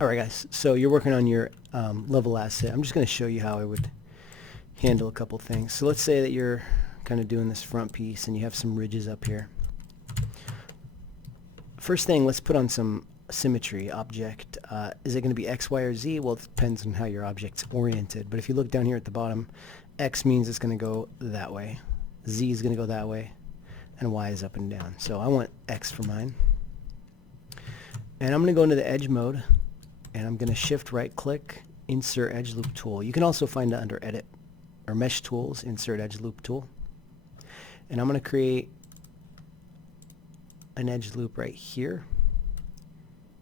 Alright guys, so you're working on your level asset. I'm just going to show you how I would handle a couple things. So let's say that you're kind of doing this front piece and you have some ridges up here. First thing, let's put on some symmetry. Object, is it going to be X, Y, or Z? Well, it depends on how your object's oriented. But if you look down here at the bottom, X means it's going to go that way. Z is going to go that way. And Y is up and down. So I want X for mine. And I'm going to go into the edge mode. And I'm going to shift right click, insert edge loop tool. You can also find it under edit or mesh tools, insert edge loop tool. And I'm going to create an edge loop right here,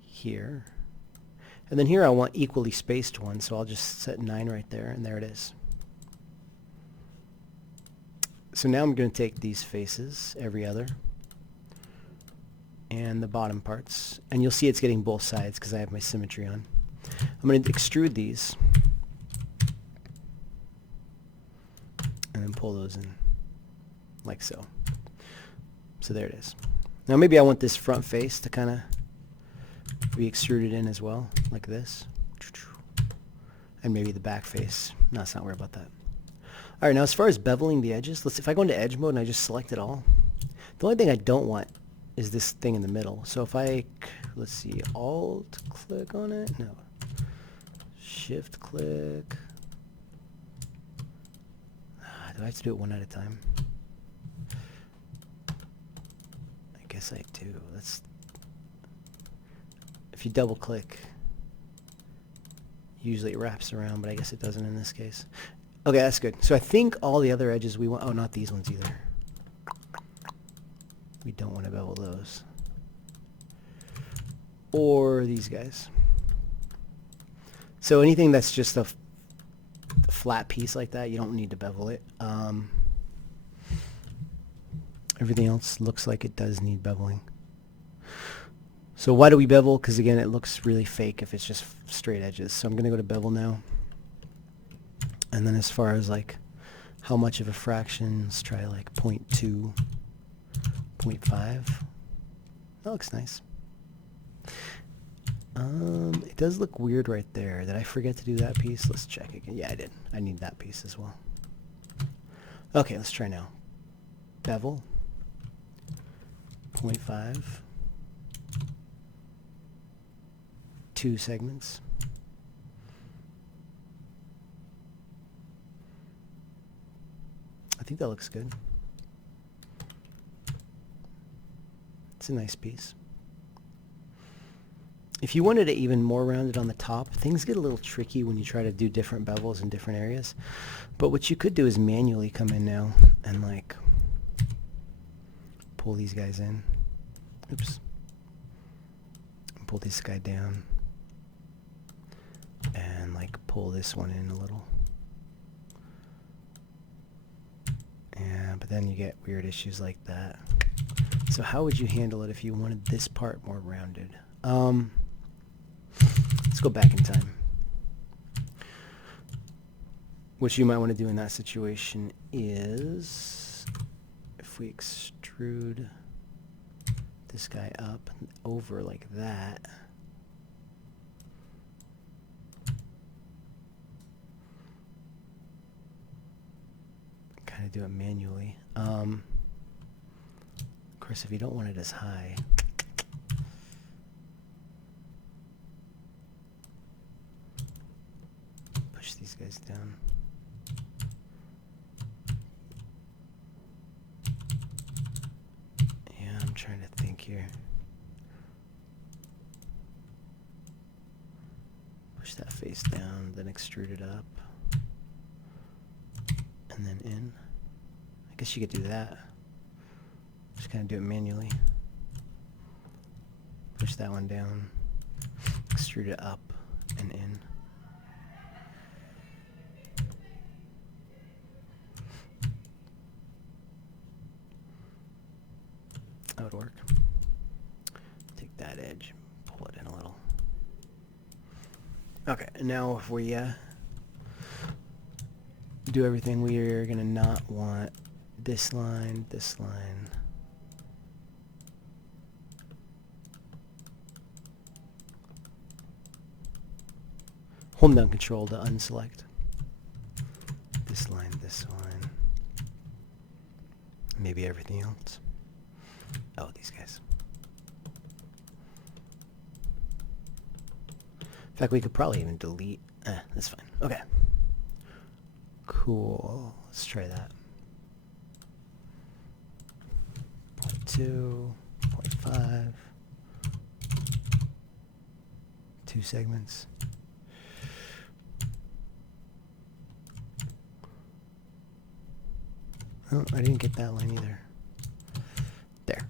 here. And then here I want equally spaced ones, so I'll just set 9 right there, and there it is. So now I'm going to take these faces, every other, and the bottom parts, and you'll see it's getting both sides because I have my symmetry on. I'm going to extrude these and then pull those in like so. So there it is. Now maybe I want this front face to kind of be extruded in as well, like this. And maybe the back face. No, let's not worry about that. Alright, now as far as beveling the edges, if I go into edge mode and I just select it all, the only thing I don't want is this thing in the middle. So if I, let's see, Alt click on it, no, Shift click. Do I have to do it one at a time? I guess I do. If you double click, usually it wraps around, but I guess it doesn't in this case. Okay, that's good. So I think all the other edges we want, oh, not these ones either. We don't want to bevel those. Or these guys. So anything that's just a flat piece like that, you don't need to bevel it. Everything else looks like it does need beveling. So why do we bevel? Because again, it looks really fake if it's just straight edges. So I'm going to go to bevel now. And then as far as like how much of a fraction, let's try like 0.2. 0.5. That looks nice. It does look weird right there. Did I forget to do that piece? Let's check again. Yeah, I did. I need that piece as well. Okay, let's try now. Bevel. 0.5. 2 segments. I think that looks good. It's a nice piece. If you wanted it even more rounded on the top, things get a little tricky when you try to do different bevels in different areas. But what you could do is manually come in now and like pull these guys in. Oops. And pull this guy down. And like pull this one in a little. Yeah, but then you get weird issues like that. So how would you handle it if you wanted this part more rounded? Let's go back in time. What you might want to do in that situation is, if we extrude this guy up and over like that, kind of do it manually. Of course, if you don't want it as high, push these guys down. Yeah, I'm trying to think here. Push that face down, then extrude it up, and then in. I guess you could do that. Just kind of do it manually. Push that one down, extrude it up and in. That would work. Take that edge, pull it in a little. Okay, and now if we do everything, we are going to not want this line, this line. Holding down Control to unselect. This line, this one. Maybe everything else. Oh, these guys. In fact, we could probably even delete. That's fine. Okay. Cool. Let's try that. 0.2, 0.5. 2 segments. Oh, I didn't get that line either. There.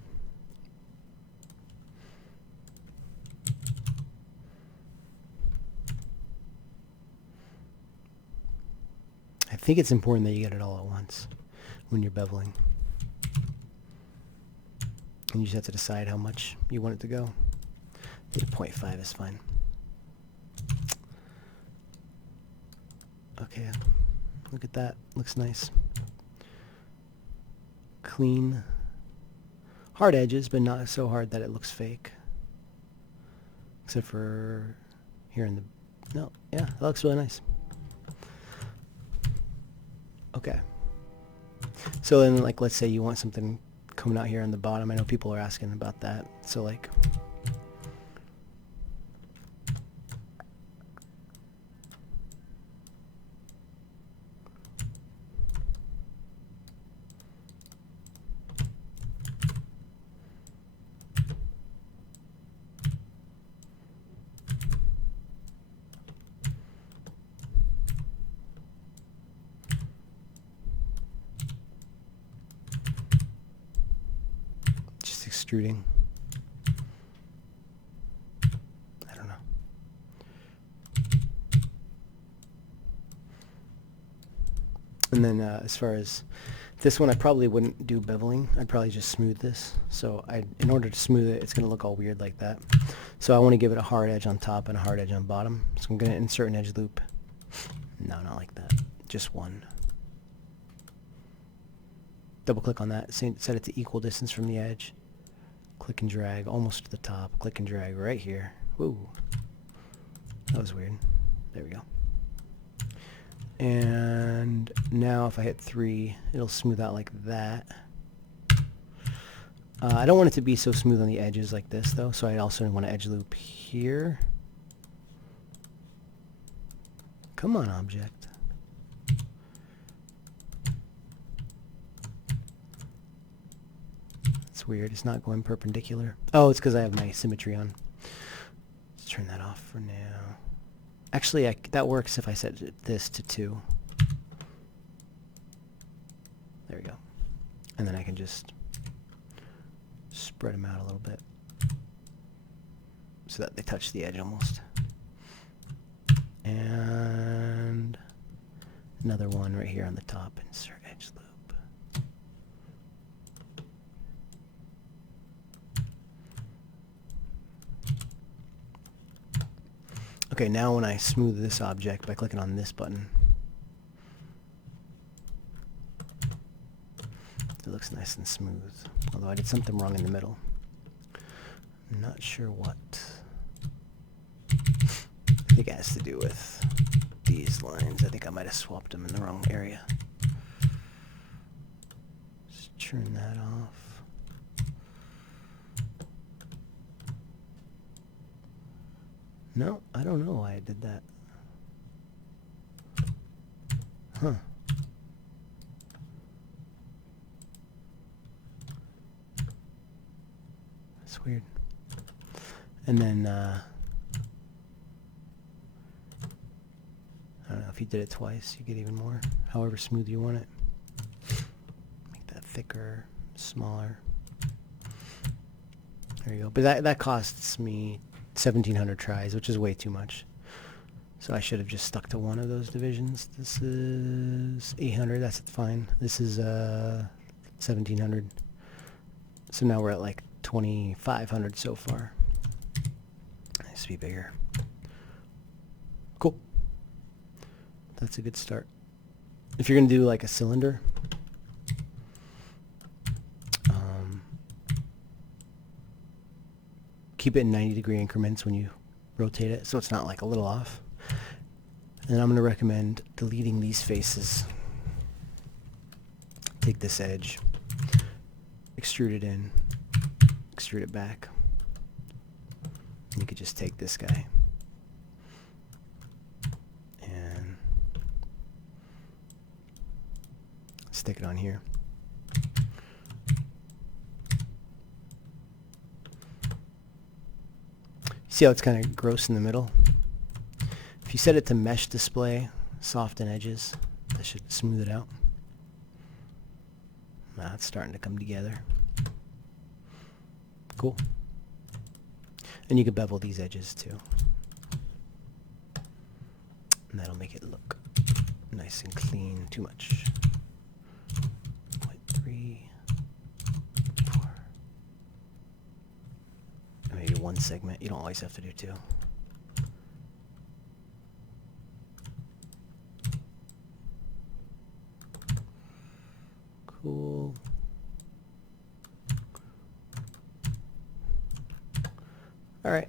I think it's important that you get it all at once when you're beveling. And you just have to decide how much you want it to go. I think 0.5 is fine. Okay, look at that. Looks nice. Clean. Hard edges, but not so hard that it looks fake. Except for here in the... No, yeah, that looks really nice. Okay. So then, like, let's say you want something coming out here on the bottom. I know people are asking about that. So, like... extruding. I don't know. And then as far as this one, I probably wouldn't do beveling. I'd probably just smooth this. So in order to smooth it, it's going to look all weird like that. So I want to give it a hard edge on top and a hard edge on bottom. So I'm going to insert an edge loop. No, not like that. Just one. Double click on that. Set it to equal distance from the edge. Click and drag almost to the top. Click and drag right here. Woo. That was weird. There we go. And now if I hit 3, it'll smooth out like that. I don't want it to be so smooth on the edges like this though, so I also want to edge loop here. Come on, object. It's weird, it's not going perpendicular. Oh, it's because I have my symmetry on. Let's turn that off for now. Actually, that works if I set this to 2. There we go. And then I can just spread them out a little bit so that they touch the edge almost. And another one right here on the top. Insert edge loop. Okay, now when I smooth this object by clicking on this button, it looks nice and smooth. Although I did something wrong in the middle. I'm not sure what. I think it has to do with these lines. I think I might have swapped them in the wrong area. Just turn that off. No, I don't know why I did that. Huh. That's weird. And then, I don't know, if you did it twice, you get even more. However smooth you want it. Make that thicker, smaller. There you go. But that costs me 1,700 tries, which is way too much. So I should have just stuck to one of those divisions. This is 800, that's fine. This is 1,700. So now we're at like 2,500 so far. It needs to be bigger. Cool. That's a good start. If you're going to do like a cylinder, keep it in 90-degree increments when you rotate it, so it's not like a little off. And I'm going to recommend deleting these faces. Take this edge, extrude it in, extrude it back. And you could just take this guy and stick it on here. See how it's kind of gross in the middle? If you set it to mesh display, soften edges, that should smooth it out. Now it's starting to come together. Cool. And you can bevel these edges too. And that'll make it look nice and clean. Too much. 0.3, 4. Maybe one segment. You don't always have to do two. Cool. All right.